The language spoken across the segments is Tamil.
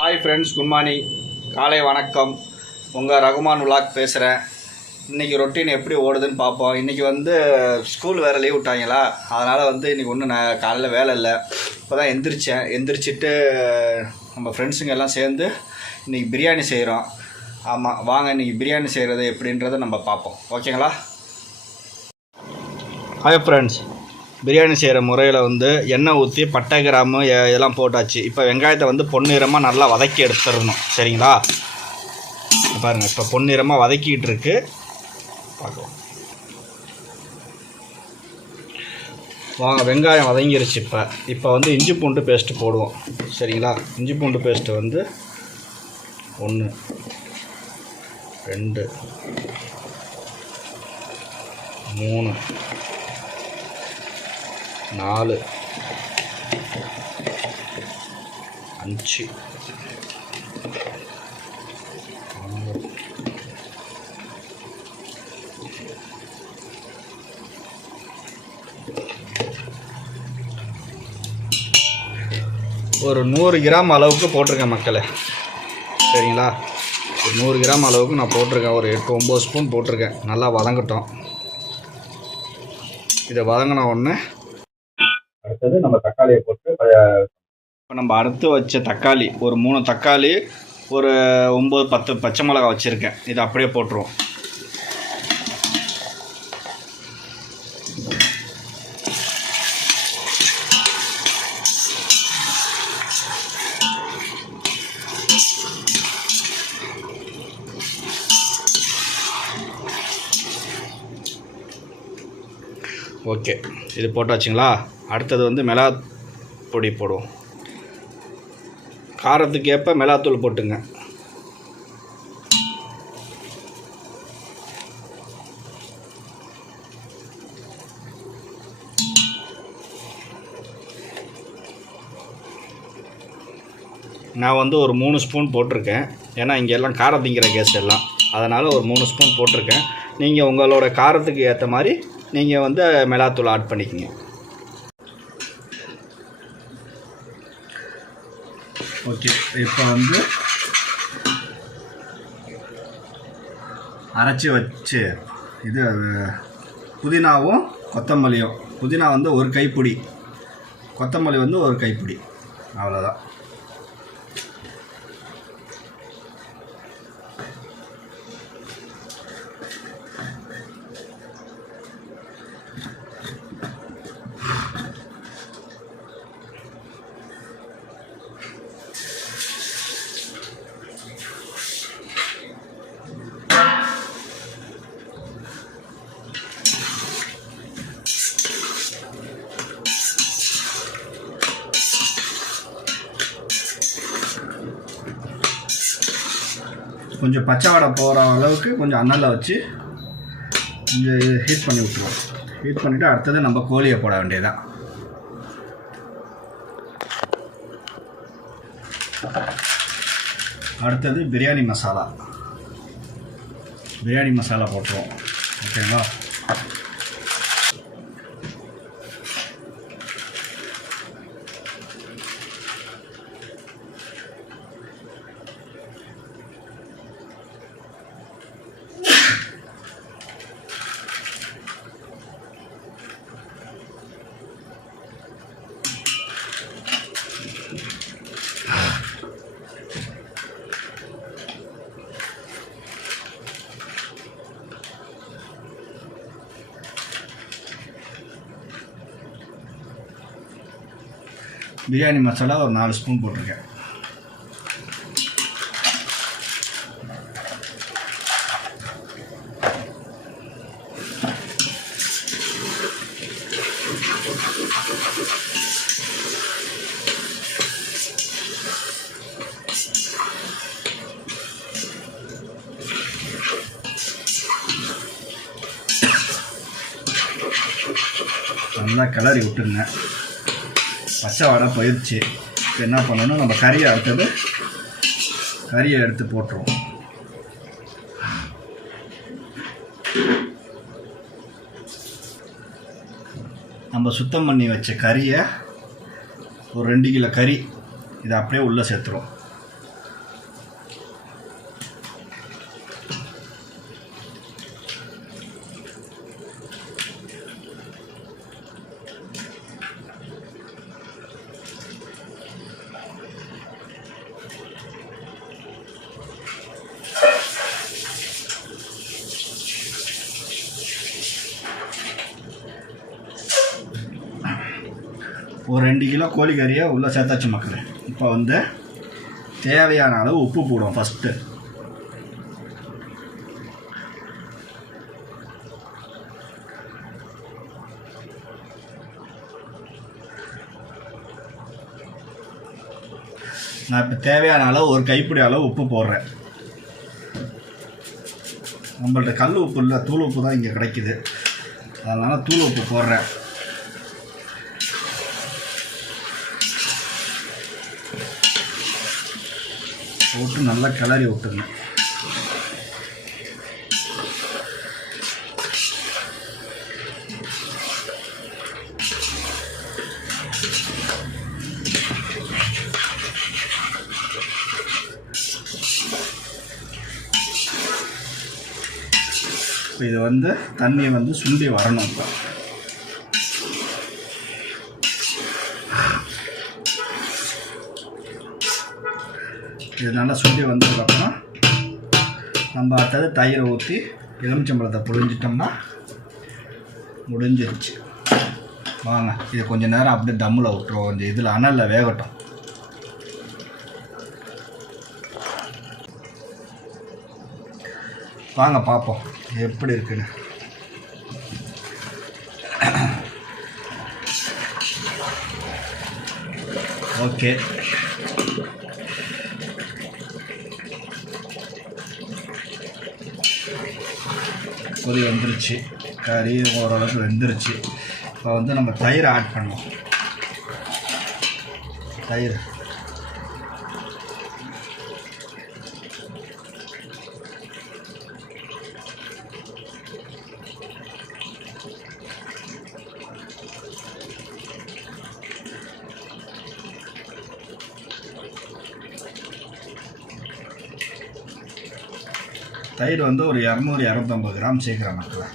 ஹாய் ஃப்ரெண்ட்ஸ் குட் மார்னிங் காலை வணக்கம். உங்கள் ரகுமான் உலாக் பேசுகிறேன் இன்றைக்கி ரொட்டீன் எப்படி ஓடுதுன்னு பார்ப்போம். இன்றைக்கி வந்து ஸ்கூல் வேறு லீவ் விட்டாங்களா? அதனால் வந்து இன்றைக்கி ஒன்றும் நான் காலையில் வேலை இல்லை. இப்போ தான் எந்திரிச்சேன். எந்திரிச்சிட்டு நம்ம ஃப்ரெண்ட்ஸுங்க எல்லாம் சேர்ந்து இன்றைக்கி பிரியாணி செய்கிறோம் ஆமாம் வாங்க இன்றைக்கி பிரியாணி செய்கிறது எப்படின்றத நம்ம பார்ப்போம். ஓகேங்களா ஹாய் ஃப்ரெண்ட்ஸ் பிரியாணி செய்கிற முறையில் வந்து எண்ணெய் ஊற்றி பட்டை கிராமு இதெல்லாம் போட்டாச்சு. இப்போ வெங்காயத்தை வந்து பொன்னிறமாக நல்லா வதக்கி எடுத்துடணும். சரிங்களா? பாருங்கள் இப்போ பொன்னிறமாக வதக்கிட்டு இருக்கு. பார்க்கலாம். வாங்க வெங்காயம் வதங்கிருச்சு இப்போ. இப்போ வந்து இஞ்சி பூண்டு பேஸ்ட்டு போடுவோம். சரிங்களா? இஞ்சி பூண்டு பேஸ்ட்டு வந்து ஒன்று ரெண்டு மூணு நாலு. அஞ்சு. ஆறு ஒரு நூறு கிராம் அளவுக்கு போட்டிருக்கேன் மக்களே. சரிங்களா? ஒரு நூறு கிராம் அளவுக்கு நான் போட்டிருக்கேன். ஒரு எட்டு ஒம்பது ஸ்பூன் போட்டிருக்கேன். நல்லா வதங்கட்டும். இதை வதங்கின உடனே அடுத்தது நம்ம தக்காளியை போட்டு இப்போ நம்ம அறுத்து வச்ச தக்காளி ஒரு மூணு தக்காளி ஒரு ஒம்பது பத்து பச்சை மிளகா வச்சுருக்கேன். இதை அப்படியே போட்டுருவோம். ஓகே இது போட்டாச்சுங்களா? அடுத்தது வந்து மிளகா பொடி போடுவோம். காரத்துக்கு ஏற்ப மிளகாத்தூள் போட்டுங்க. நான் வந்து ஒரு மூணு ஸ்பூன் போட்டிருக்கேன். ஏன்னா இங்கே எல்லாம் காரம் திங்கிற கேஸ் எல்லாம். அதனால் ஒரு மூணு ஸ்பூன் போட்டிருக்கேன். நீங்கள் உங்களோட காரத்துக்கு ஏற்ற மாதிரி நீங்கள் வந்து மிளகாத்தூள் ஆட் பண்ணிக்கங்க. ஓகே இப்போ வந்து அரைச்சி வச்சு இது புதினாவும் கொத்தமல்லியும். புதினா வந்து ஒரு கைப்பிடி. கொத்தமல்லி வந்து ஒரு கைப்பிடி. அவ்வளோதான் கொஞ்சம் பச்சை வடை போகிற அளவுக்கு கொஞ்சம் அனலில் வச்சு கொஞ்சம் ஹீட் பண்ணி விட்ருவோம் ஹீட் பண்ணிவிட்டு அடுத்தது நம்ம கோழியை போட வேண்டியதுதான். அடுத்தது பிரியாணி மசாலா. பிரியாணி மசாலா போட்டுருவோம். ஓகேங்களா? பிரியாணி மசாலா ஒரு நாலு ஸ்பூன் போட்டிருக்கேன். நல்லா கிளறி விட்டுருங்க. பச்சை வர போயிடுச்சு இப்போ என்ன பண்ணணும் நம்ம கறியை அடுத்தது கறியை எடுத்து போட்டுருவோம். நம்ம சுத்தம் பண்ணி வச்ச கறியை ஒரு ரெண்டு கிலோ கறி இதை அப்படியே உள்ளே சேர்த்துருவோம் ஒரு ரெண்டு கிலோ கோழிக்கறியை உள்ளே சேர்த்தாச்சு மக்களே. இப்போ வந்து தேவையான அளவு உப்பு போடுவோம் ஃபஸ்ட்டு நான் இப்போ தேவையான அளவு ஒரு கைப்பிடி அளவு உப்பு போடுறேன். நம்மள்ட்ட கல் உப்பு இல்லை தூள் உப்பு தான் இங்கே கிடைக்குது. அதனால் தூள் உப்பு போடுறேன். போட்டு நல்லா கிளறி விட்டுருங்க இப்போ இது வந்து தண்ணி வந்து சுண்டி வரணும் இப்போ. இது நல்லா சுண்டி வந்ததுக்கப்புறம் நம்ம அடுத்தது தயிரை ஊற்றி எலுமிச்சம்பழத்தை புழிஞ்சிட்டோம்னா முடிஞ்சிருச்சு. வாங்க இது கொஞ்சம் நேரம் அப்படியே தம்மில் விட்டுருவோம். கொஞ்சம் இதில் அனலில் வேகட்டும். வாங்க பார்ப்போம். எப்படி இருக்குன்னு. ஓகே. கொதி வந்துருச்சு. கறி ஓரளவுக்கு வெந்துருச்சு. இப்போ வந்து நம்ம தயிர் ஆட் பண்ணுவோம் தயிர். தயிர் வந்து ஒரு இரநூறு இரநூத்தம்பது கிராம் சேர்க்குறேன் மக்களை.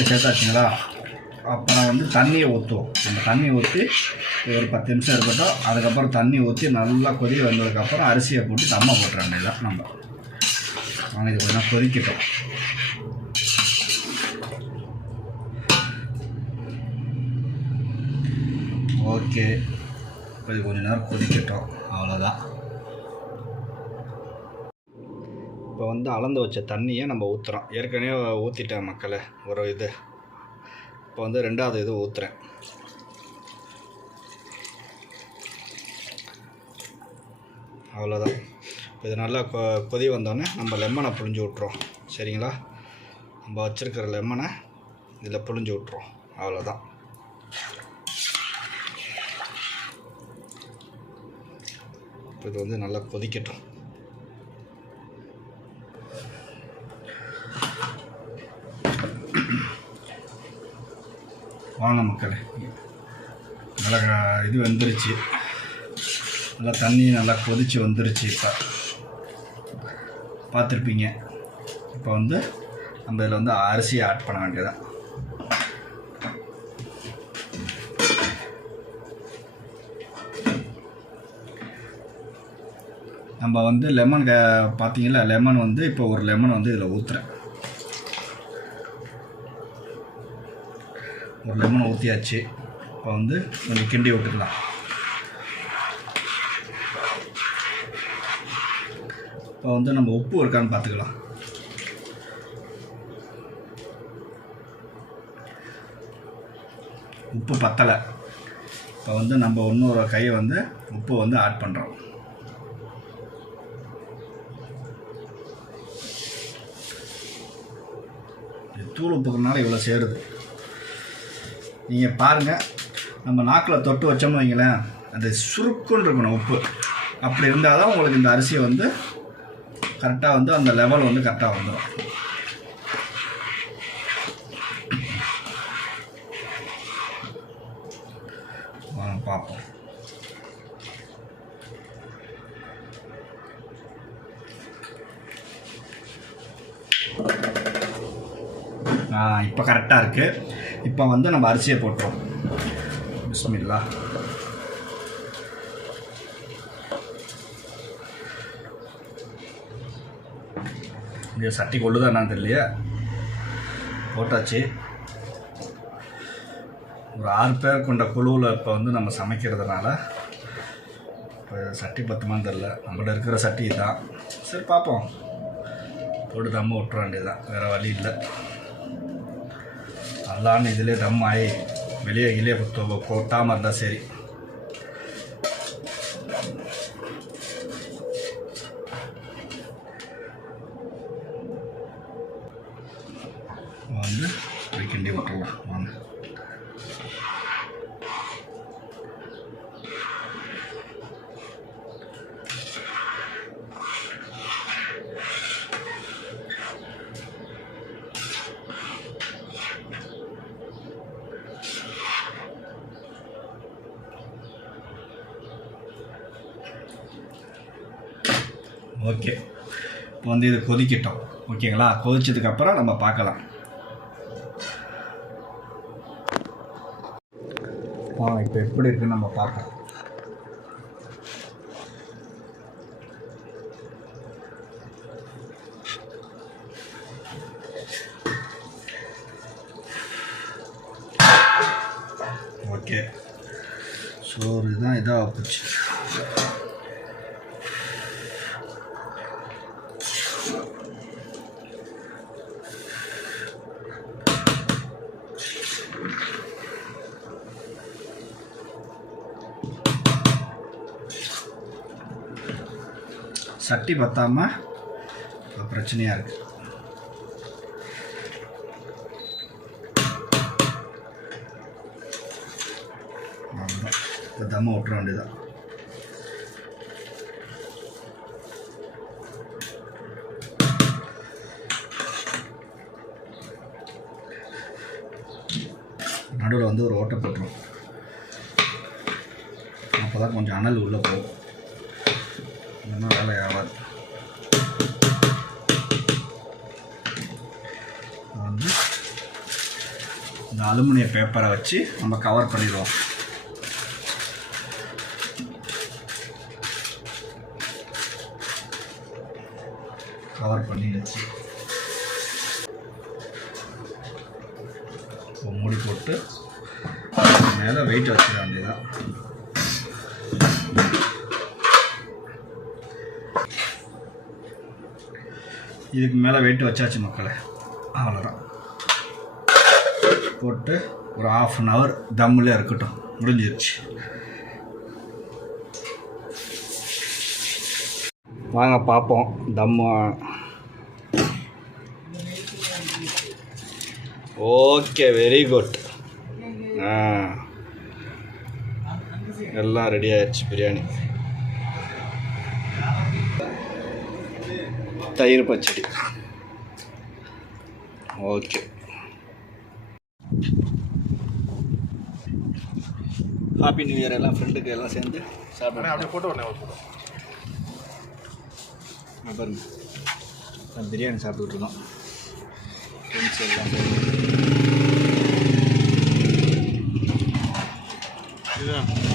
தயிர் சேர்த்தாச்சுங்களா? அப்புறம் வந்து தண்ணியை ஊற்றுவோம் அந்த தண்ணியை ஊற்றி ஒரு பத்து நிமிஷம் இருக்கட்டும் அதுக்கப்புறம் தண்ணி ஊற்றி நல்லா கொதி வந்ததுக்கப்புறம் அரிசியை போட்டு தம்மை போட்டுற வேண்டியதான் நம்ம. வாங்க இது கொஞ்சம் கொதிக்கிட்டோம். ஓகே. இப்போ இது கொஞ்சம் நேரம் கொதிக்கட்டும். அவ்வளோதான் இப்போ வந்து அளந்து வச்ச தண்ணியை நம்ம ஊற்றுறோம் ஏற்கனவே ஊற்றிட்டேன் மக்களை ஒரு இது. இப்போ வந்து ரெண்டாவது இது ஊற்றுறேன் அவ்வளோதான் இப்போ இது நல்லா கொ கொதி வந்தோடனே நம்ம லெமனை புழிஞ்சு விட்ருவோம் சரிங்களா? நம்ம வச்சுருக்கிற லெமனை இதில் புழிஞ்சு விட்ருவோம் அவ்வளோதான் இப்போ இது வந்து நல்லா கொதிக்கட்டும். வாங்க மக்களே. நல்லா இது வந்துருச்சு. நல்லா தண்ணி நல்லா கொதிச்சு வந்துருச்சு இப்போ. பார்த்துருப்பீங்க. இப்போ வந்து நம்ம இதில் வந்து அரிசியை ஆட் பண்ண வேண்டியதான் நம்ம வந்து லெமன் க பார்த்தீங்களா? லெமன் வந்து இப்போ ஒரு லெமன் வந்து இதில் ஊற்றுறேன் ஒரு லெமன் ஊற்றியாச்சு இப்போ வந்து கொஞ்சம் கிண்டி விட்டுக்கலாம். இப்போ வந்து நம்ம உப்பு இருக்கான்னு பார்த்துக்கலாம். உப்பு பத்தலை. இப்போ வந்து நம்ம இன்னொரு கையை வந்து உப்பு வந்து ஆட் பண்ணுறோம் தூள் உப்புக்கிறனால இவ்வளோ சேருது. நீங்கள் பாருங்கள் நம்ம நாக்கில் தொட்டு வச்சோம்னு வைங்களேன் அது சுருக்குன்னு இருக்கணும் உப்பு. அப்படி இருந்தால் தான் உங்களுக்கு இந்த அரிசியை வந்து கரெக்டாக வந்து அந்த லெவல் வந்து கரெக்டாக வந்துடும் பார்ப்போம். இப்போ கரெக்டாக இருக்குது இப்போ வந்து நம்ம அரிசியை போட்டுருவோம் பிஸ்மில்லா. இந்த சட்டி கொள்ளுதா என்னன்னு தெரியலையே. போட்டாச்சு. ஒரு ஆறு பேர் கொண்ட குழுவில் இப்போ வந்து நம்ம சமைக்கிறதுனால இப்போ சட்டி பத்துமான்னு தெரில நம்மகிட்ட இருக்கிற சட்டி தான் சரி பார்ப்போம். போட்டு தம்ம விட்டுற வேண்டியதுதான். வேறு வழி இல்லை. அதான் இதிலே தம் ஆகி வெளியே கிளியே கொட்டாமல் இருந்தால் சரி வந்து இப்படி கிண்டி விட்டுறலாம் வாங்க ஓகே இப்போ வந்து இது கொதிக்கட்டும். ஓகேங்களா? கொதிச்சதுக்கப்புறம் நம்ம பார்க்கலாம். ஆ இப்போ எப்படி இருக்குன்னு நம்ம பார்க்கலாம். ஓகே. சோறு தான் இதாக போச்சு. சட்டி பத்தாமல் பிரச்சனையாக இருக்குது இப்போ தம்மை விட்டுற வேண்டியதான் நடுவில் வந்து ஒரு ஓட்டை போட்டுரும். அப்போ தான் கொஞ்சம் அனல் உள்ளே போகும். இல்லைன்னா வேலை அலுமினிய பேப்பரை வச்சு நம்ம கவர் பண்ணிடுவோம். கவர் பண்ணிடுச்சு மூடி போட்டு மேலே வெயிட் வச்சிட வேண்டியதான் இதுக்கு மேலே வெயிட் வச்சாச்சு மக்களை. அவ்வளோதான் போட்டு ஒரு ஆஃப் அன் ஹவர் தம்மில் இருக்கட்டும். முடிஞ்சிருச்சு. வாங்க பார்ப்போம். தம்மு ஓகே வெரி குட் ஆ. எல்லாம் ரெடி ஆயிடுச்சு பிரியாணி. தயிர் பச்சடி. ஓகே. ஹாப்பி நியூ இயர் எல்லாம் ஃப்ரெண்டுக்கு எல்லாம் சேர்ந்து சாப்பிட்றேன் அப்படியே ஃபோட்டோ ஒன்று ஃபோட்டோ பாருங்க. பிரியாணி சாப்பிட்டுட்டு இருக்கோம். ஃப்ரெண்ட்ஸ் எல்லாம் இதுதான்.